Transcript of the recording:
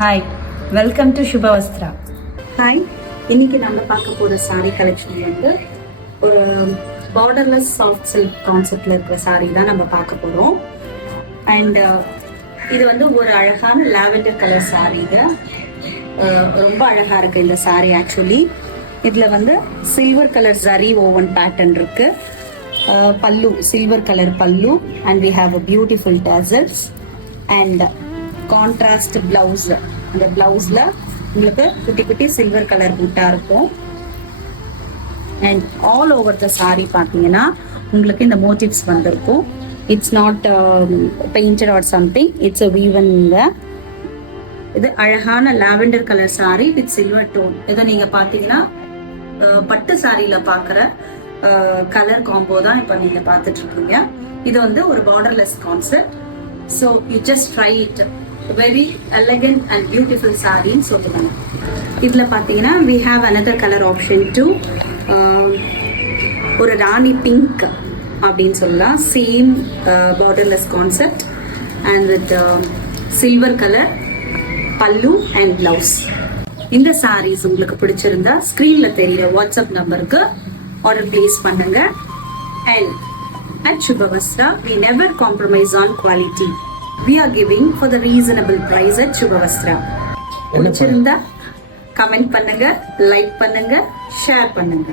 Hi, welcome to Shubhavastra. Hi, இன்னைக்கு நம்ம பார்க்க போகிற சாரீ கலெக்ஷன் வந்து ஒரு பார்டர்லெஸ் சாஃப்ட் சில்க் கான்செப்டில் இருக்கிற சாரீ தான் நம்ம பார்க்க போகிறோம். அண்ட் இது வந்து ஒரு அழகான லாவெண்டர் கலர் சாரீங்க. ரொம்ப அழகாக இருக்குது இந்த சாரீ. ஆக்சுவலி இதில் வந்து silver colour zari woven pattern இருக்குது. Pallu silver colour pallu and we have a beautiful tassels and contrast blouse. அந்த பிளவுஸ்ல உங்களுக்கு குட்டி குட்டி சில்வர் கலர் பூட்டா இருக்கும். And all over the sari பார்த்தீங்கன்னா உங்களுக்கு இந்த மோட்டிவ்ஸ் வந்திருக்கும். It's not painted or something, it's a woven. இது அழகான lavender colour sari with silver tone. இதை நீங்க பாத்தீங்கன்னா பட்டு சாரியில பாக்குற கலர் காம்போ தான் இப்ப நீங்க பார்த்துட்டு இருக்கீங்க. இது வந்து ஒரு borderless concept. So you just try it. Very elegant and beautiful சாரின்னு சொல்லுவாங்க. இதில் பார்த்தீங்கன்னா we have another colour option too. ஒரு ராணி பிங்க் அப்படின்னு சொல்லலாம். Same borderless concept and with silver colour pallu and blouse. இந்த சாரீஸ் உங்களுக்கு பிடிச்சிருந்தா ஸ்க்ரீன்ல தெரியுற வாட்ஸ்அப் நம்பருக்கு ஆர்டர் பிளேஸ் பண்ணுங்க. And at Shubhavastra, we never compromise on quality. We are giving for the reasonable price at Shubhavastra. பிடிச்சிருந்தா கமெண்ட் பண்ணுங்க, லைக் பண்ணுங்க, ஷேர் பண்ணுங்க.